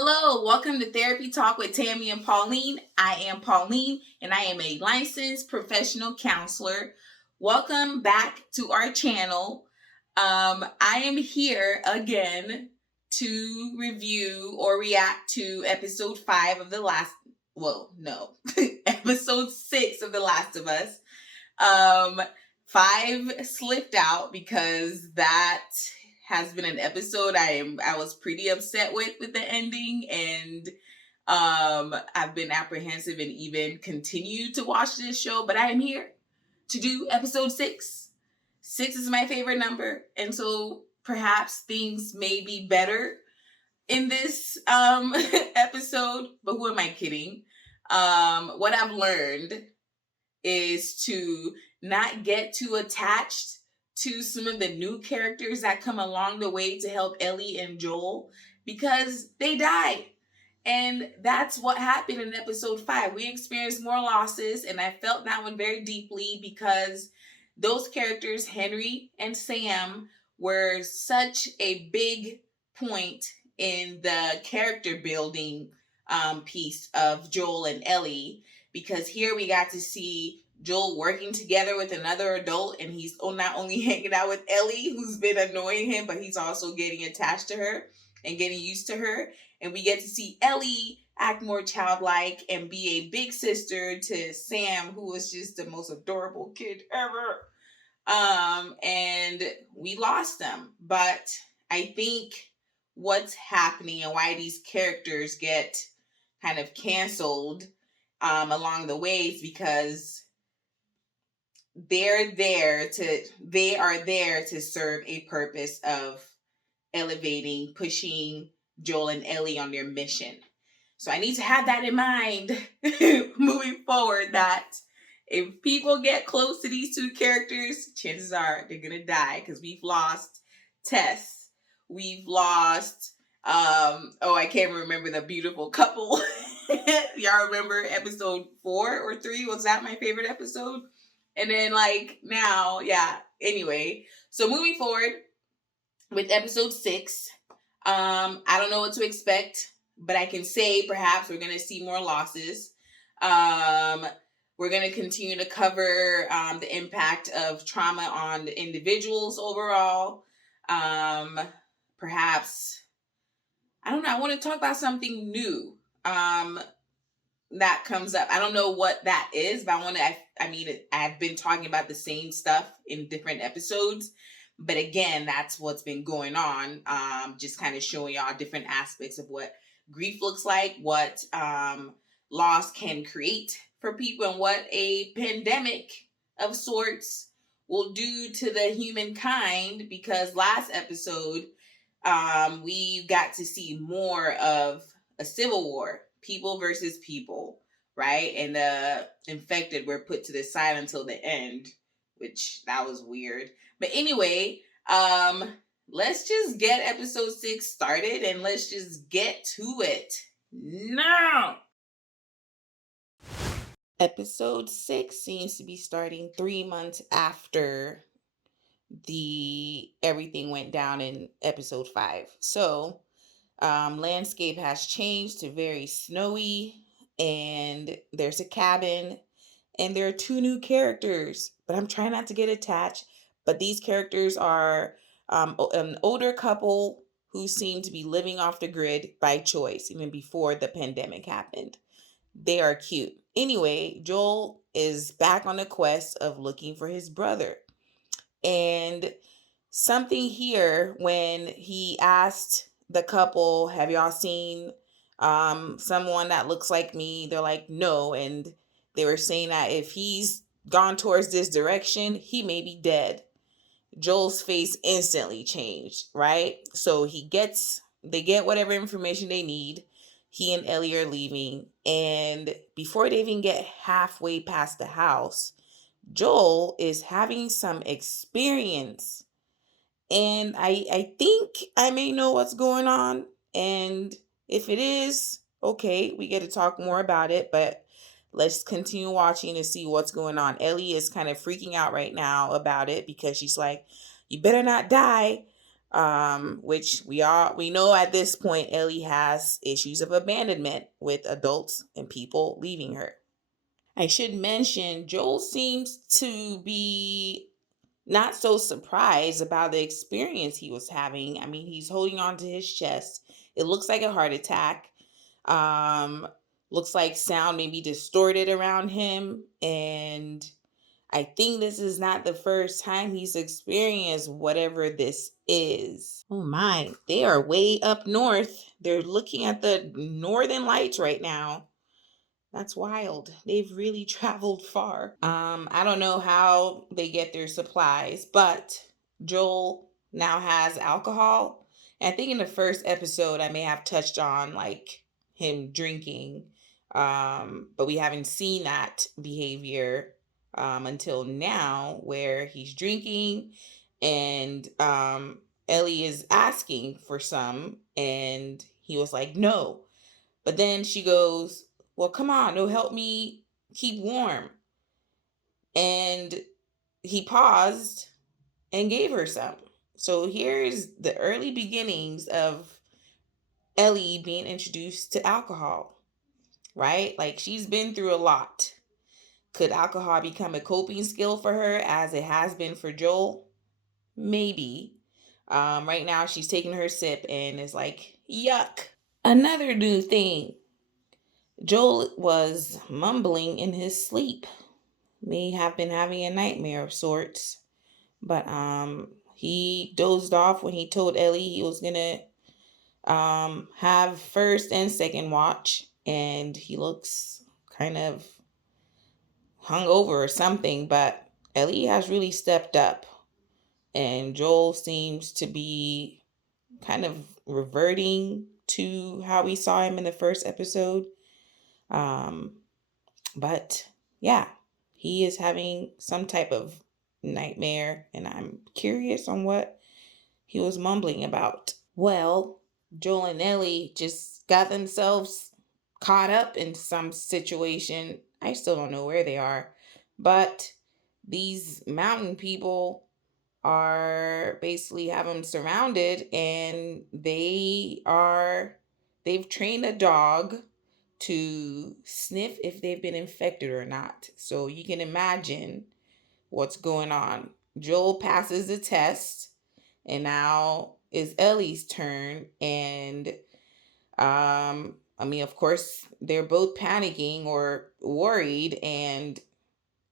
Hello, welcome to Therapy Talk with Tammy and Pauline. I am Pauline and I am a licensed professional counselor. Welcome back to our channel. I am here again to review or react to episode 5 of episode 6 of The Last of Us. 5 slipped out because that has been an episode I was pretty upset with the ending, and I've been apprehensive and even continue to watch this show, but I am here to do episode 6. 6 is my favorite number, and so perhaps things may be better in this episode, but who am I kidding? What I've learned is to not get too attached to some of the new characters that come along the way to help Ellie and Joel, because they died. And that's what happened in episode 5. We experienced more losses, and I felt that one very deeply because those characters, Henry and Sam, were such a big point in the character building piece of Joel and Ellie, because here we got to see Joel working together with another adult, and he's not only hanging out with Ellie, who's been annoying him, but he's also getting attached to her and getting used to her. And we get to see Ellie act more childlike and be a big sister to Sam, who was just the most adorable kid ever. And we lost them. But I think what's happening and why these characters get kind of canceled along the way is because they are there to serve a purpose of elevating, pushing Joel and Ellie on their mission. So I need to have that in mind moving forward, that if people get close to these two characters, chances are they're gonna die, because we've lost Tess. We've lost I can't remember the beautiful couple. Y'all remember episode 4 or 3? Was that my favorite episode? And then now, anyway. So moving forward with episode 6, I don't know what to expect, but I can say perhaps we're going to see more losses. We're going to continue to cover the impact of trauma on the individuals overall. Perhaps, I don't know, I want to talk about something new that comes up. I don't know what that is, but I've been talking about the same stuff in different episodes. But again, that's what's been going on. Just kind of showing y'all different aspects of what grief looks like, what loss can create for people, and what a pandemic of sorts will do to the humankind. Because last episode, we got to see more of a civil war, people versus people, right? And the infected were put to the side until the end, which that was weird. But anyway, let's just get episode 6 started, and let's just get to it now. Episode 6 seems to be starting 3 months after everything went down in episode 5. So landscape has changed to very snowy, and there's a cabin, and there are 2 new characters, but I'm trying not to get attached. But these characters are an older couple who seem to be living off the grid by choice, even before the pandemic happened. They are cute. Anyway, Joel is back on the quest of looking for his brother. And something here, when he asked the couple, have y'all seen someone that looks like me? They're like, no. And they were saying that if he's gone towards this direction, he may be dead. Joel's face instantly changed, right? So they get whatever information they need. He and Ellie are leaving, and before they even get halfway past the house, Joel is having some experience. And I think I may know what's going on. And if it is, okay, we get to talk more about it. But let's continue watching to see what's going on. Ellie is kind of freaking out right now about it, because she's like, you better not die. which we know at this point Ellie has issues of abandonment with adults and people leaving her. I should mention Joel seems to be not so surprised about the experience he was having. I mean, he's holding on to his chest. It looks like a heart attack. Um, Looks like sound may be distorted around him. And I think this is not the first time he's experienced whatever this is. Oh my, they are way up north. They're looking at the northern lights right now. That's wild. They've really traveled far. I don't know how they get their supplies, but Joel now has alcohol. And I think in the first episode I may have touched on like him drinking. But we haven't seen that behavior until now where he's drinking and Ellie is asking for some and he was like, no. But then she goes, well, come on, no, help me keep warm. And he paused and gave her some. So here's the early beginnings of Ellie being introduced to alcohol, right? Like she's been through a lot. Could alcohol become a coping skill for her as it has been for Joel? Maybe. Right now she's taking her sip and is like, yuck. Another new thing. Joel was mumbling in his sleep. May have been having a nightmare of sorts. But he dozed off when he told Ellie he was gonna have first and second watch, and he looks kind of hungover or something, but Ellie has really stepped up, and Joel seems to be kind of reverting to how we saw him in the first episode. But yeah, he is having some type of nightmare, and I'm curious on what he was mumbling about. Well, Joel and Ellie just got themselves caught up in some situation. I still don't know where they are, but these mountain people are basically have them surrounded, and they've trained a dog to sniff if they've been infected or not. So you can imagine what's going on. Joel passes the test, and now it's Ellie's turn. And I mean, of course, they're both panicking or worried, and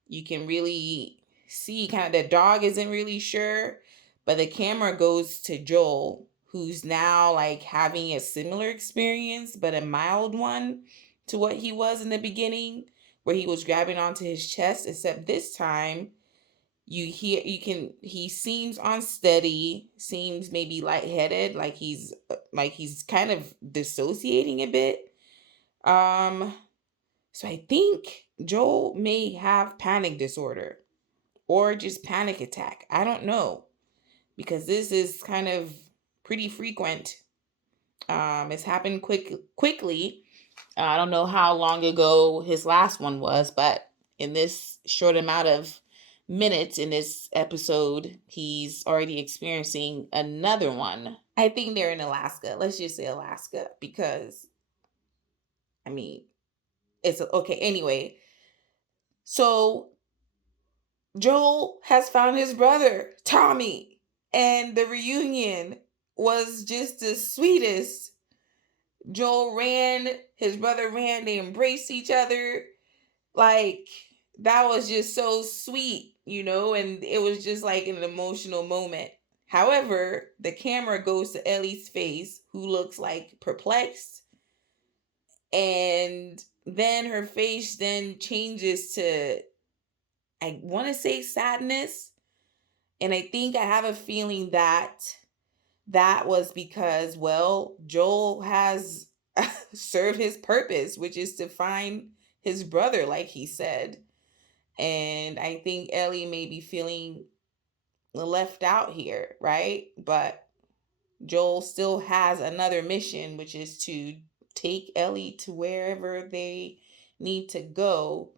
you can really see kind of the dog isn't really sure, but the camera goes to Joel, who's now like having a similar experience, but a mild one to what he was in the beginning, where he was grabbing onto his chest, except this time he seems unsteady, seems maybe lightheaded, like he's kind of dissociating a bit. So I think Joel may have panic disorder or just panic attack. I don't know, because this is kind of pretty frequent. It's happened quickly. I don't know how long ago his last one was, but in this short amount of minutes in this episode, he's already experiencing another one. I think they're in Alaska. Let's just say Alaska, because I mean, it's okay. Anyway, so Joel has found his brother, Tommy, and the reunion was just the sweetest. Joel ran, his brother ran, they embraced each other. Like, that was just so sweet, and it was just like an emotional moment. However, the camera goes to Ellie's face, who looks like perplexed, and then her face then changes to, I want to say, sadness. And I think I have a feeling that was because, well, Joel has served his purpose, which is to find his brother, like he said. And I think Ellie may be feeling left out here, right? But Joel still has another mission, which is to take Ellie to wherever they need to go.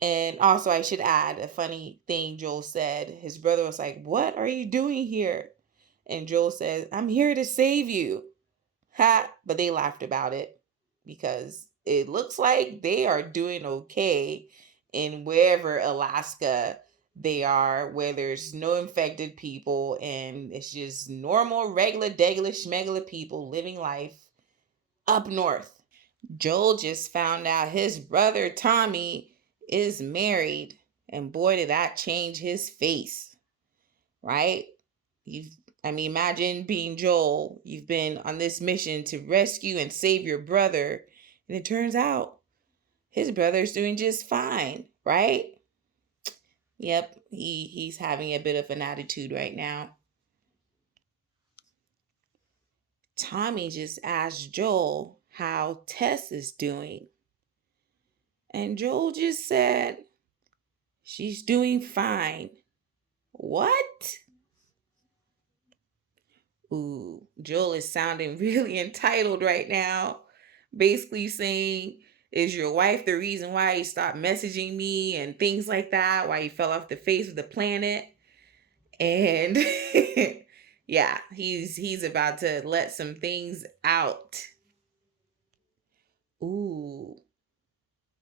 And also, I should add a funny thing Joel said. His brother was like, "What are you doing here?" And Joel says, I'm here to save you. Ha! But they laughed about it because it looks like they are doing okay in wherever Alaska they are, where there's no infected people and it's just normal, regular, degular, schmegular people living life up north. Joel just found out his brother Tommy is married, and boy, did that change his face, right? You've, I mean, imagine being Joel. You've been on this mission to rescue and save your brother, and it turns out his brother's doing just fine, right? Yep, he's having a bit of an attitude right now. Tommy just asked Joel how Tess is doing, and Joel just said, she's doing fine. What? Ooh, Joel is sounding really entitled right now. Basically saying, is your wife the reason why you stopped messaging me and things like that? Why you fell off the face of the planet? And yeah, he's about to let some things out. Ooh.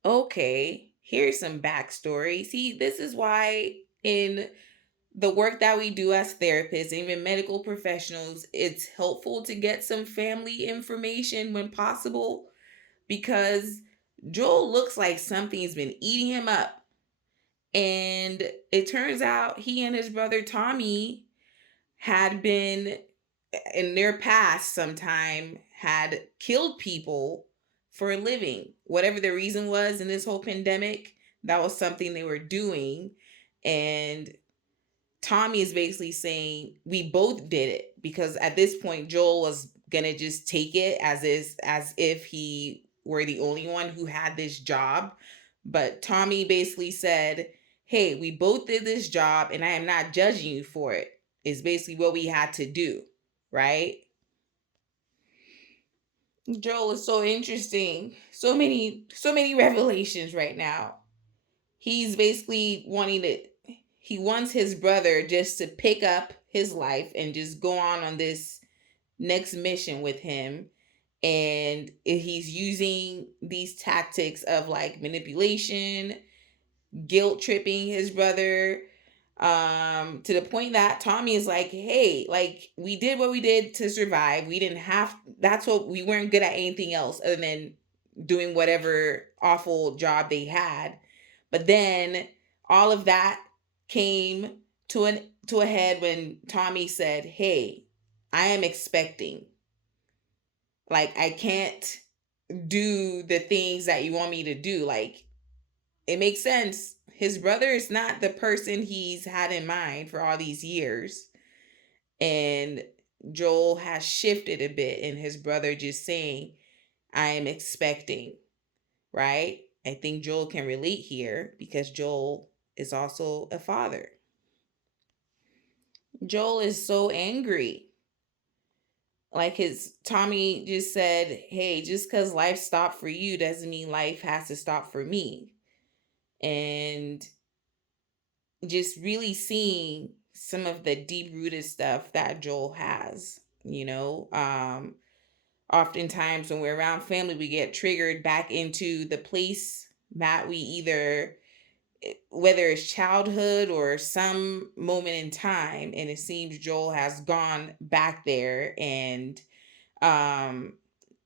Okay. Here's some backstory. See, this is why in the work that we do as therapists, even medical professionals, it's helpful to get some family information when possible because Joel looks like something's been eating him up. And it turns out he and his brother Tommy had been in their past sometime had killed people for a living. Whatever the reason was in this whole pandemic, that was something they were doing. And Tommy is basically saying we both did it because at this point Joel was gonna just take it as if he were the only one who had this job. But Tommy basically said, hey, we both did this job and I am not judging you for it. Is basically what we had to do, right? Joel is so interesting. So many revelations right now. He's basically he wants his brother just to pick up his life and just go on this next mission with him. And he's using these tactics of like manipulation, guilt tripping his brother, to the point that Tommy is like, hey, like we did what we did to survive. We didn't have, that's what, we weren't good at anything else other than doing whatever awful job they had. But then all of that came to a head when Tommy said, hey, I am expecting, like I can't do the things that you want me to do. Like it makes sense. His brother is not the person he's had in mind for all these years. And Joel has shifted a bit, and his brother just saying, I am expecting, right? I think Joel can relate here because Joel is also a father. Joel is so angry. Like his Tommy just said, hey, just because life stopped for you doesn't mean life has to stop for me. And just really seeing some of the deep rooted stuff that Joel has, oftentimes when we're around family, we get triggered back into the place that we either, whether it's childhood or some moment in time, and it seems Joel has gone back there and um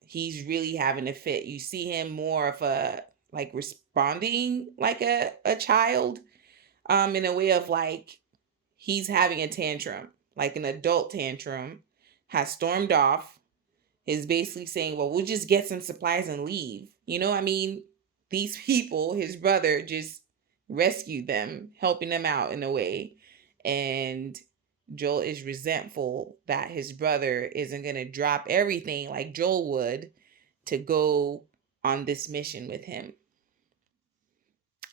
he's really having a fit. You see him more of a like responding like a child, in a way of like he's having a tantrum, like an adult tantrum, has stormed off, is basically saying, well, we'll just get some supplies and leave. I mean, these people, his brother, just rescued them, helping them out in a way. And Joel is resentful that his brother isn't going to drop everything like Joel would to go on this mission with him.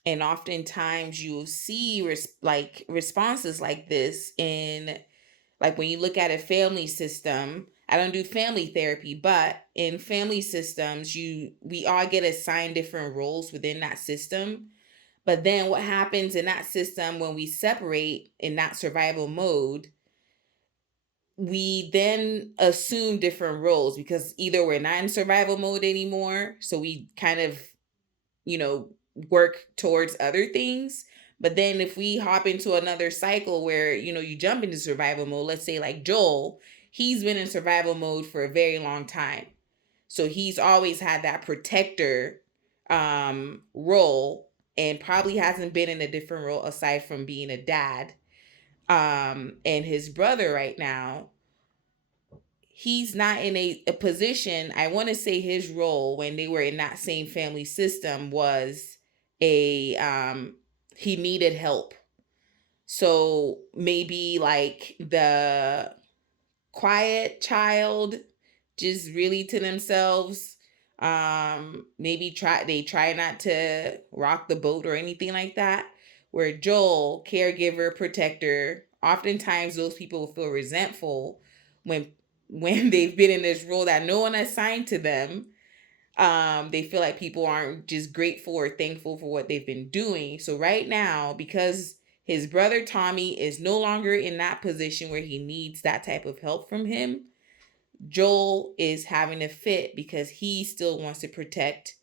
And oftentimes you'll see responses like this in, like when you look at a family system. I don't do family therapy, but in family systems, we all get assigned different roles within that system. But then what happens in that system when we separate in that survival mode, we then assume different roles because either we're not in survival mode anymore, so we kind of, you know, work towards other things. But then if we hop into another cycle where, you know, you jump into survival mode, let's say like Joel, he's been in survival mode for a very long time. So he's always had that protector role and probably hasn't been in a different role aside from being a dad. And his brother right now, he's not in a position. I want to say his role when they were in that same family system was a he needed help. So maybe like the quiet child, just really to themselves. Maybe try not to rock the boat or anything like that. Where Joel, caregiver, protector, oftentimes those people will feel resentful when they've been in this role that no one assigned to them. They feel like people aren't just grateful or thankful for what they've been doing. So right now, because his brother Tommy is no longer in that position where he needs that type of help from him, Joel is having a fit because he still wants to protect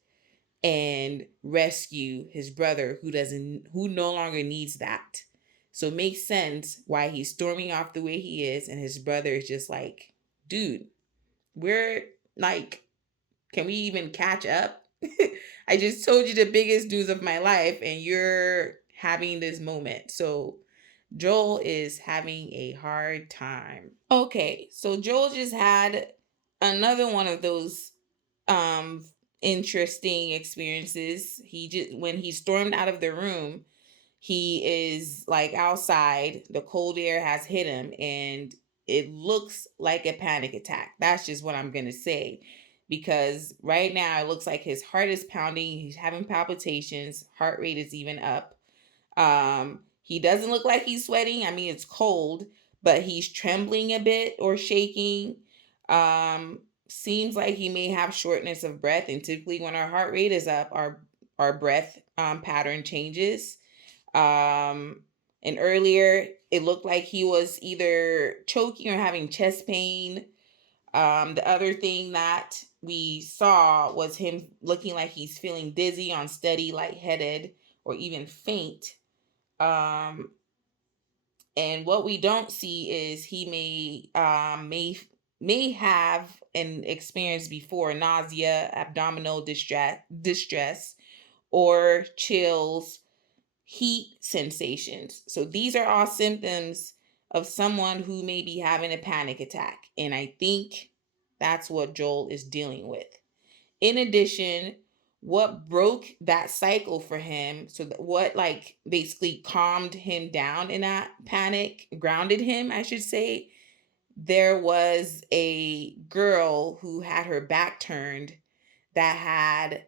and rescue his brother who no longer needs that. So it makes sense why he's storming off the way he is, and his brother is just like, dude, we're like, can we even catch up? I just told you the biggest news of my life and you're having this moment. So Joel is having a hard time. Okay, so Joel just had another one of those um interesting experiences. He just when he stormed out of the room, he is like outside, the cold air has hit him and it looks like a panic attack. That's just what I'm going to say because right now it looks like his heart is pounding, he's having palpitations, heart rate is even up. He doesn't look like he's sweating. I mean, it's cold, but he's trembling a bit or shaking. Seems like he may have shortness of breath, and typically when our heart rate is up, our breath pattern changes. And earlier it looked like he was either choking or having chest pain. The other thing that we saw was him looking like he's feeling dizzy, unsteady, lightheaded, or even faint. Um, and what we don't see is he may have an experience before nausea, abdominal distress, or chills, heat sensations. So these are all symptoms of someone who may be having a panic attack. And I think that's what Joel is dealing with. In addition, what broke that cycle for him, so that what like basically calmed him down in that panic, grounded him, I should say, there was a girl who had her back turned that had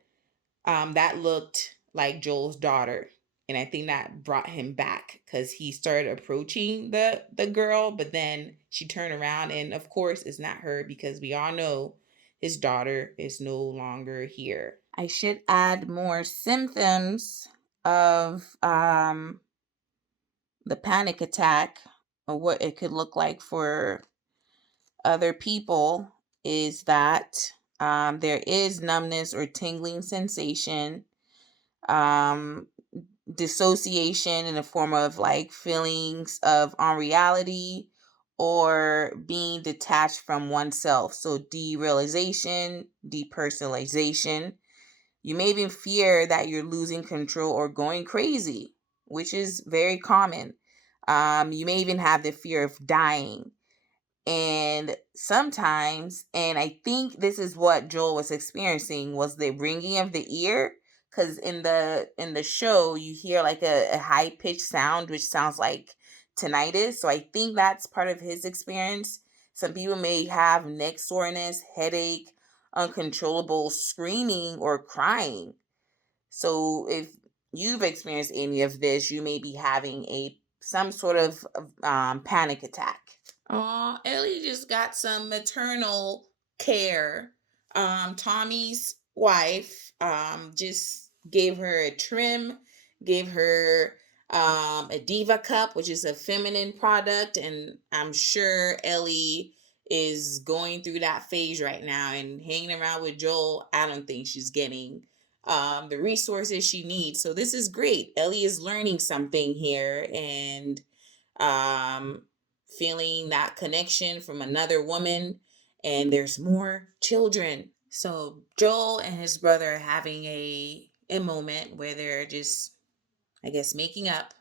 that looked like Joel's daughter. And I think that brought him back because he started approaching the girl, but then she turned around and of course it's not her because we all know his daughter is no longer here. I should add more symptoms of the panic attack or what it could look like for other people is that there is numbness or tingling sensation, um, dissociation in the form of like feelings of unreality or being detached from oneself. So derealization, depersonalization. You may even fear that you're losing control or going crazy, which is very common. You may even have the fear of dying. And sometimes, and I think this is what Joel was experiencing, was the ringing of the ear. Because in the show, you hear like a high pitched sound, which sounds like tinnitus. So I think that's part of his experience. Some people may have neck soreness, headache, uncontrollable screaming or crying. So if you've experienced any of this, you may be having some sort of panic attack. Oh, Ellie just got some maternal care. Tommy's wife just gave her a trim, gave her a Diva Cup, which is a feminine product, and I'm sure Ellie is going through that phase right now and hanging around with Joel. I don't think she's getting the resources she needs. So this is great. Ellie is learning something here and um, feeling that connection from another woman. And there's more children. So Joel and his brother are having a moment where they're just, I guess, making up.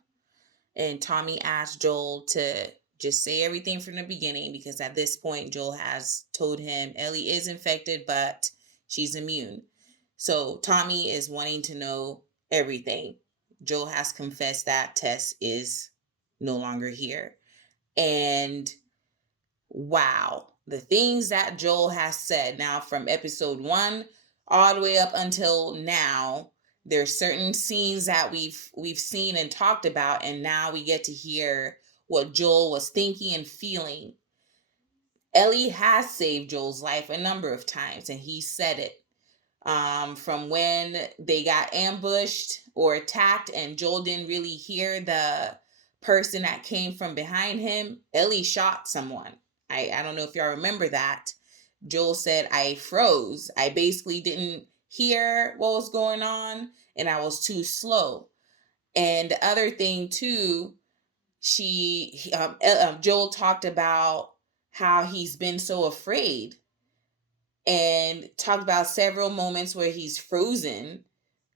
And Tommy asked Joel to just say everything from the beginning because at this point, Joel has told him Ellie is infected, but she's immune. So Tommy is wanting to know everything. Joel has confessed that Tess is no longer here. And wow, the things that Joel has said now from episode 1 all the way up until now, there's certain scenes that we've seen and talked about, and now we get to hear what Joel was thinking and feeling. Ellie has saved Joel's life a number of times, and he said it. From when they got ambushed or attacked, and Joel didn't really hear the person that came from behind him, Ellie shot someone. I don't know if y'all remember that. Joel said, I froze. I basically didn't hear what was going on, and I was too slow. And the other thing, too, Joel talked about how he's been so afraid and talked about several moments where he's frozen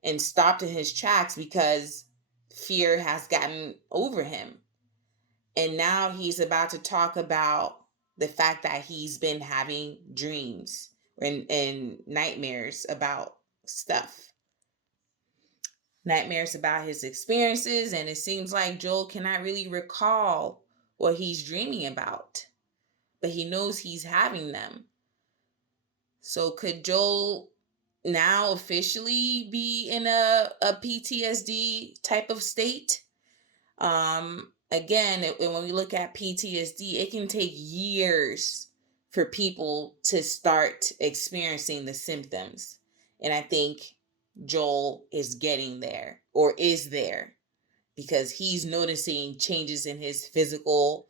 and stopped in his tracks because fear has gotten over him. And now he's about to talk about the fact that he's been having dreams and nightmares about stuff. Nightmares about his experiences, and it seems like Joel cannot really recall what he's dreaming about, but he knows he's having them. So could Joel now officially be in a PTSD type of state? Again, when we look at PTSD, it can take years for people to start experiencing the symptoms. And I think Joel is getting there or is there because he's noticing changes in his physical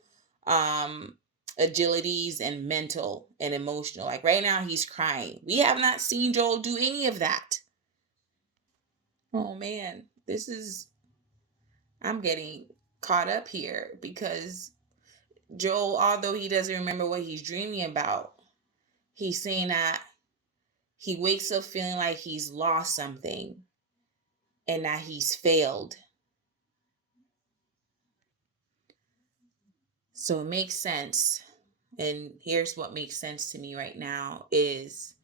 agilities and mental and emotional. Like right now, he's crying. We have not seen Joel do any of that. Oh man, I'm getting caught up here because Joel, although he doesn't remember what he's dreaming about, he's saying that he wakes up feeling like he's lost something and that he's failed. So it makes sense. And here's what makes sense to me right now is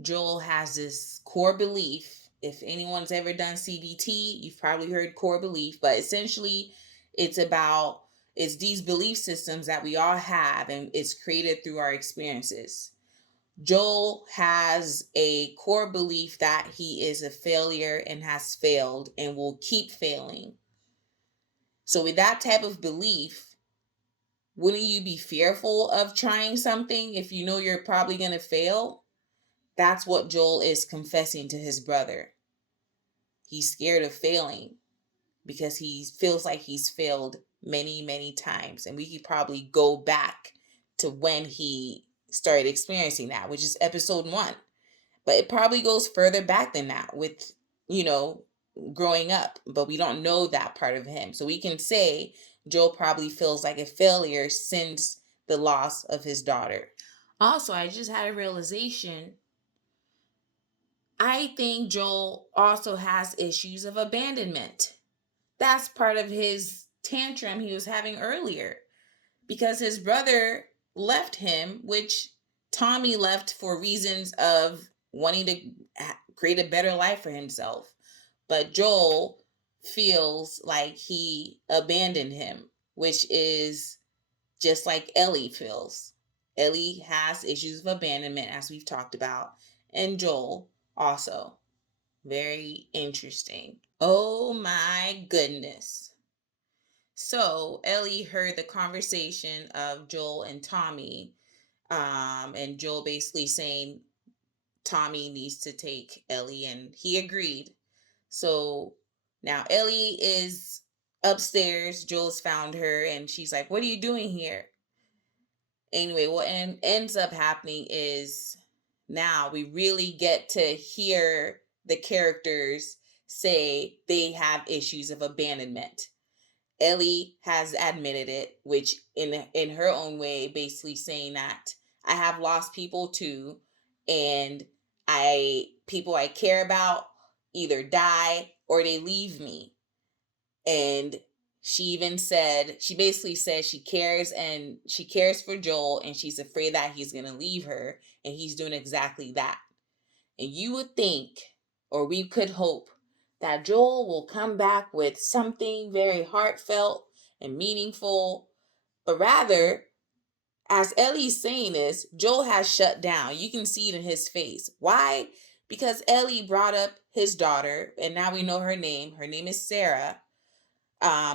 Joel has this core belief. If anyone's ever done CBT, you've probably heard core belief, but essentially it's these belief systems that we all have and it's created through our experiences. Joel has a core belief that he is a failure and has failed and will keep failing. So with that type of belief, wouldn't you be fearful of trying something if you know you're probably going to fail? That's what Joel is confessing to his brother. He's scared of failing because he feels like he's failed many, many times. And we could probably go back to when he started experiencing that, which is episode 1. But it probably goes further back than that with, growing up. But we don't know that part of him. So we can say Joel probably feels like a failure since the loss of his daughter. Also, I just had a realization. I think Joel also has issues of abandonment. That's part of his tantrum he was having earlier because his brother left him, which Tommy left for reasons of wanting to create a better life for himself. But Joel feels like he abandoned him, which is just like Ellie feels. Ellie has issues of abandonment, as we've talked about, and Joel also. Very interesting. Oh my goodness. So Ellie heard the conversation of Joel and Tommy, and Joel basically saying Tommy needs to take Ellie, and he agreed. So now Ellie is Upstairs, Jules found her and she's like, "What are you doing here?" Anyway, what ends up happening is now we really get to hear the characters say they have issues of abandonment. Ellie has admitted it, which in her own way, basically saying that I have lost people too, and people I care about either die or they leave me. And she basically said she cares for Joel and she's afraid that he's gonna leave her, and he's doing exactly that. And you would think, or we could hope, that Joel will come back with something very heartfelt and meaningful. But rather, as Ellie's saying this, Joel has shut down. You can see it in his face. Why? Because Ellie brought up his daughter, and now we know her name. Her name is Sarah.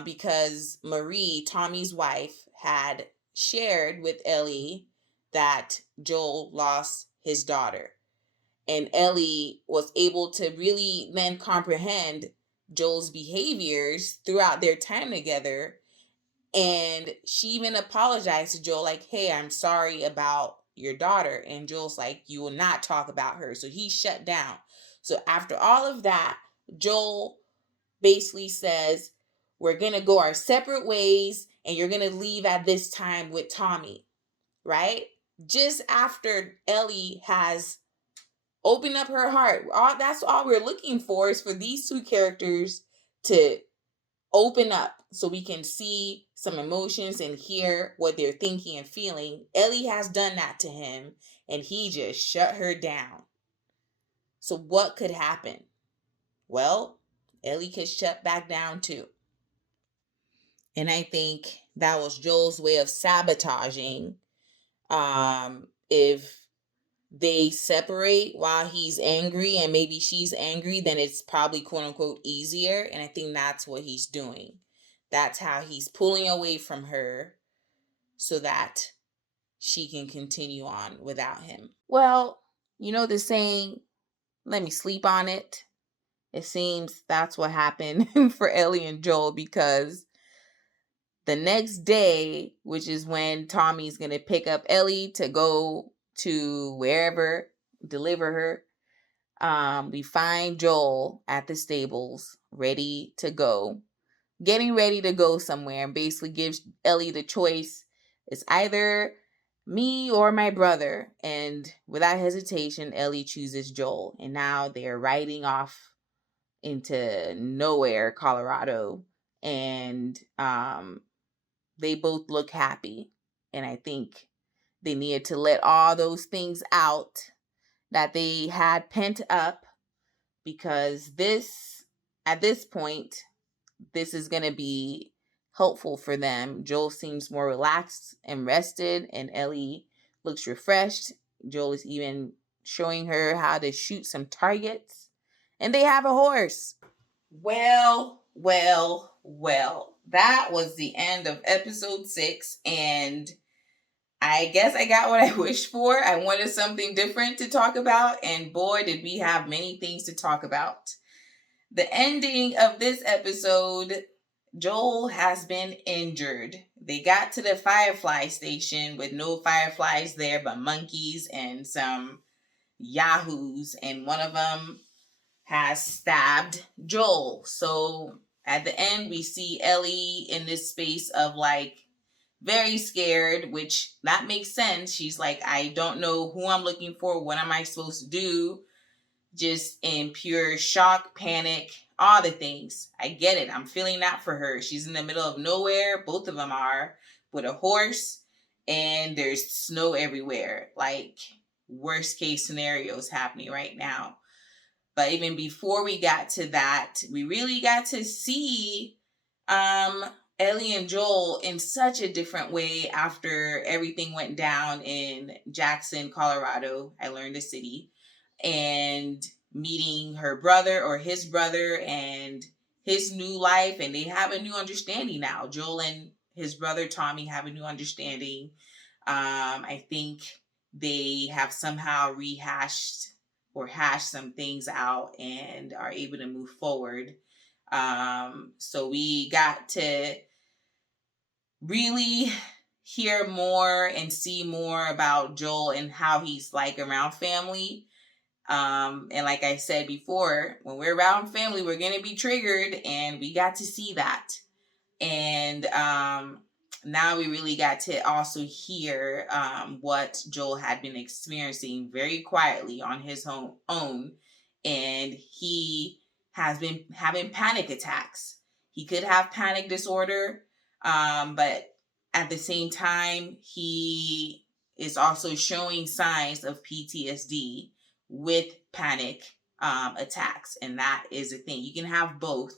Because Marie, Tommy's wife, had shared with Ellie that Joel lost his daughter. And Ellie was able to really then comprehend Joel's behaviors throughout their time together. And she even apologized to Joel, like, "Hey, I'm sorry about your daughter." And Joel's like, "You will not talk about her." So he shut down. So after all of that, Joel basically says, "We're going to go our separate ways and you're going to leave at this time with Tommy," right? Just after Ellie has opened up her heart. That's all we're looking for, is for these two characters to open up so we can see some emotions and hear what they're thinking and feeling. Ellie has done that to him and he just shut her down. So what could happen? Well, Ellie could shut back down too. And I think that was Joel's way of sabotaging. If they separate while he's angry and maybe she's angry, then it's probably quote unquote easier. And I think that's what he's doing. That's how he's pulling away from her so that she can continue on without him. Well, you know the saying, "Let me sleep on it." It seems that's what happened for Ellie and Joel, because the next day, which is when Tommy's going to pick up Ellie to go to wherever, deliver her, we find Joel at the stables, getting ready to go somewhere, and basically gives Ellie the choice. It's either me or my brother. And without hesitation, Ellie chooses Joel. And now they're riding off into nowhere, Colorado. And they both look happy. And I think they needed to let all those things out that they had pent up, because at this point, this is going to be helpful for them. Joel seems more relaxed and rested, and Ellie looks refreshed. Joel is even showing her how to shoot some targets, and they have a horse. Well, well, well. That was the end of episode 6, and I guess I got what I wished for. I wanted something different to talk about, and boy, did we have many things to talk about. The ending of this episode, Joel has been injured. They got to the firefly station with no fireflies there but monkeys and some yahoos, and one of them has stabbed Joel. So at the end, we see Ellie in this space of like very scared, which that makes sense. She's like, "I don't know who I'm looking for. What am I supposed to do?" Just in pure shock, panic, all the things. I get it. I'm feeling that for her. She's in the middle of nowhere. Both of them are, with a horse, and there's snow everywhere. Like, worst case scenarios happening right now. But even before we got to that, we really got to see Ellie and Joel in such a different way after everything went down in Jackson, Colorado. I learned the city. And meeting her brother, or his brother, and his new life. And they have a new understanding now. Joel and his brother Tommy have a new understanding. I think they have somehow rehashed or hashed some things out and are able to move forward. So we got to really hear more and see more about Joel and how he's like around family. And like I said before, when we're around family, we're going to be triggered, and we got to see that. And now we really got to also hear what Joel had been experiencing very quietly on his own. And he has been having panic attacks. He could have panic disorder, but at the same time, he is also showing signs of PTSD with panic attacks. And that is a thing. You can have both.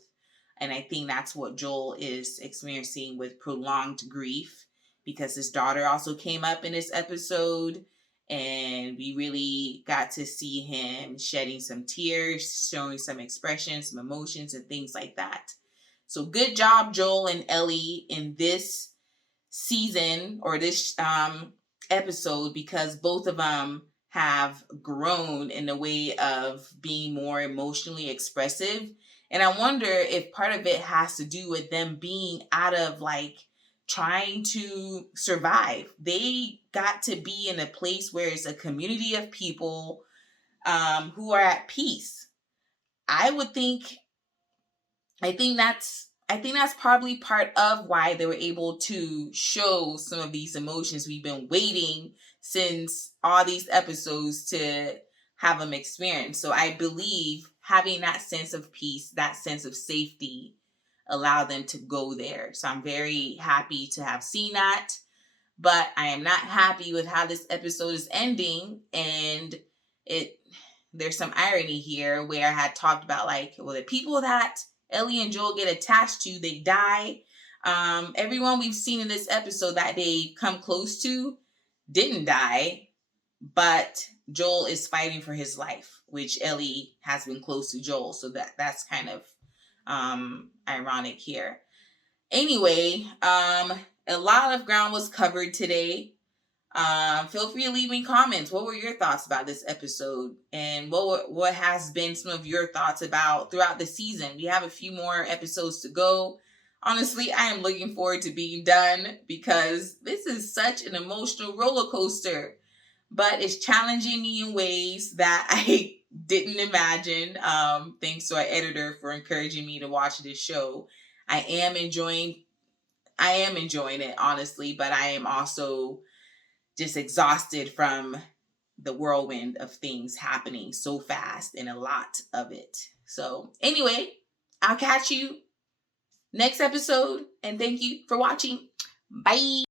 And I think that's what Joel is experiencing with prolonged grief, because his daughter also came up in this episode, and we really got to see him shedding some tears, showing some expressions, some emotions, and things like that. So good job, Joel and Ellie, in this season or this episode, because both of them have grown in a way of being more emotionally expressive. And I wonder if part of it has to do with them being out of like trying to survive. They got to be in a place where it's a community of people who are at peace. I would think I think that's probably part of why they were able to show some of these emotions we've been waiting since all these episodes to have them experience. So I believe having that sense of peace, that sense of safety, allow them to go there. So I'm very happy to have seen that. But I am not happy with how this episode is ending, and there's some irony here where I had talked about like, well, the people that Ellie and Joel get attached to, they die. Everyone we've seen in this episode that they come close to didn't die, but Joel is fighting for his life, which Ellie has been close to Joel. So that's kind of ironic here. Anyway, a lot of ground was covered today. Feel free to leave me comments. What were your thoughts about this episode? And what has been some of your thoughts about throughout the season? We have a few more episodes to go. Honestly, I am looking forward to being done, because this is such an emotional roller coaster. But it's challenging me in ways that I didn't imagine. Thanks to our editor for encouraging me to watch this show. I am enjoying it, honestly, but I am also just exhausted from the whirlwind of things happening so fast, and a lot of it. So anyway, I'll catch you next episode, and thank you for watching. Bye.